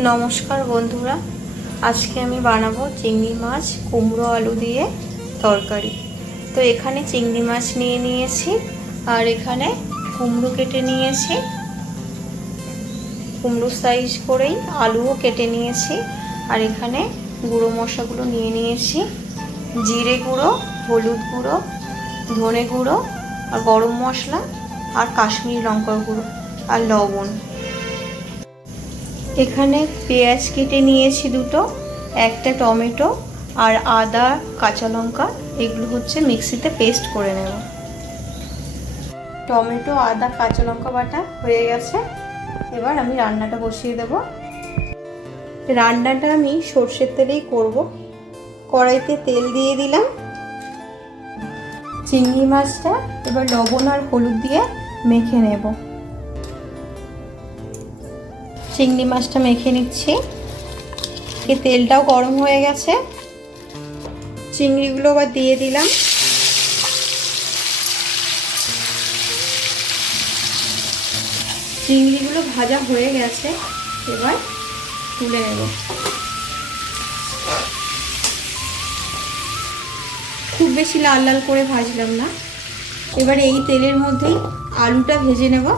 নমস্কার বন্ধুরা, আজকে আমি বানাবো চিংড়ি মাছ কুমড়ো আলু দিয়ে তরকারি। তো এখানে চিংড়ি মাছ নিয়ে নিয়েছি আর এখানে কুমড়ো কেটে নিয়েছি, কুমড়ো সাইজ করেই আলুও কেটে নিয়েছি। আর এখানে গুঁড়ো মশলাগুলো নিয়ে নিয়েছি, জিরে গুঁড়ো, হলুদ গুঁড়ো, ধনে গুঁড়ো আর গরম মশলা আর কাশ্মীরি লঙ্কার গুঁড়ো আর লবণ। এখানে পেঁয়াজ কেটে নিয়েছি দুটো, একটা টমেটো আর আদা কাঁচা লঙ্কা, এগুলো হচ্ছে মিক্সিতে পেস্ট করে নেব। টমেটো আদা কাঁচা লঙ্কা বাটা হয়ে গেছে, এবার আমি রান্নাটা বসিয়ে দেব। রান্নাটা আমি সর্ষের তেলেই করব। কড়াইতে তেল দিয়ে দিলাম। চিংড়ি মাছটা এবার লবণ আর হলুদ দিয়ে মেখে নেব। চিংড়ি মাছটা মেখে নিচ্ছি। তেলটাও গরম হয়ে গেছে, চিংড়িগুলো আবার দিয়ে দিলাম। চিংড়িগুলো ভাজা হয়ে গেছে, এবার তুলে নেব। খুব বেশি লাল লাল করে ভাজলাম না। এবার এই তেলের মধ্যেই আলুটা ভেজে নেব।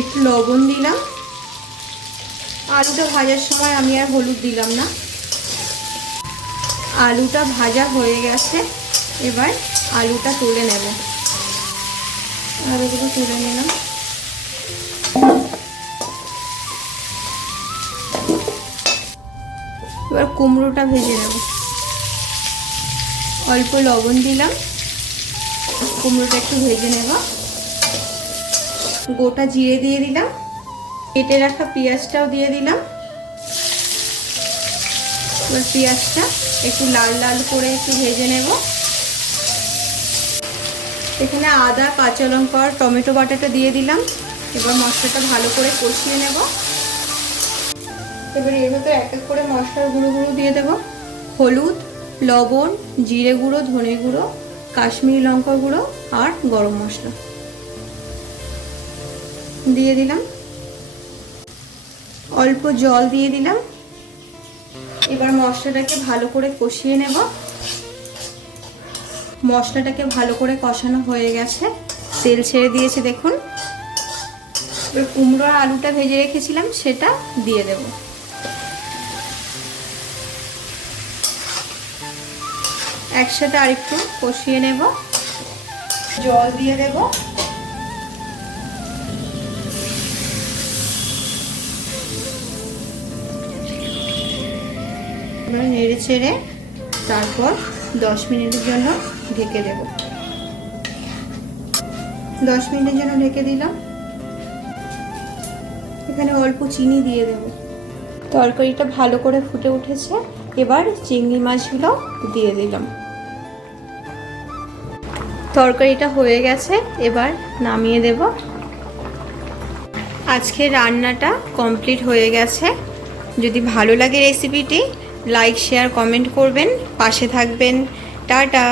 একটু লবণ দিলাম। আলুটা ভাজার সময় আমি আর হলুদ দিলাম না। আলুটা ভাজা হয়ে গেছে, এবার আলুটা তুলে নেব। আলুগুলো তুলে নিলাম। এবার কুমড়োটা ভেজে নেব। অল্প লবণ দিলাম, কুমড়োটা একটু ভেজে নেব। গোটা জিরে দিয়ে দিলাম, কেটে রাখা পেঁয়াজটাও দিয়ে দিলাম। এবার পেঁয়াজটা একটু লাল লাল করে একটু ভেজে নেব। এখানে আদা কাঁচা লঙ্কা আর টমেটো বাটাটা দিয়ে দিলাম। এবার মশলাটা ভালো করে কষিয়ে নেব। এবার এর ভেতরে এক এক করে মশলার গুঁড়ো দিয়ে দেব। হলুদ, লবণ, জিরে গুঁড়ো, ধনে গুঁড়ো, কাশ্মীরি লঙ্কা গুঁড়ো আর গরম মশলা দিয়ে দিলাম। অল্প জল দিয়ে দিলাম। এবার মশলাটাকে ভালো করে কষিয়ে নেব। মশলাটাকে ভালো করে কষানো হয়ে গেছে, তেল ছেড়ে দিয়েছে দেখুন। এবার কুমড়ো আর আলুটা ভেজে রেখেছিলাম সেটা দিয়ে দেব। একসাথে আরেকটু কষিয়ে নেব। জল দিয়ে দেব। নেড়ে ছেড়ে তারপর 10 মিনিটের জন্য ঢেকে দেব। 10 মিনিটের জন্য ঢেকে দিলাম। এখানে অল্প চিনি দিয়ে দেব। তরকারিটা ভালো করে ফুটে উঠেছে, এবার চিংড়ি মাছগুলো দিয়ে দিলাম। তরকারিটা হয়ে গেছে, এবার নামিয়ে দেব। আজকে রান্নাটা কমপ্লিট হয়ে গেছে। যদি ভালো লাগে রেসিপিটি, লাইক শেয়ার কমেন্ট করবেন, পাশে থাকবেন। টাটা।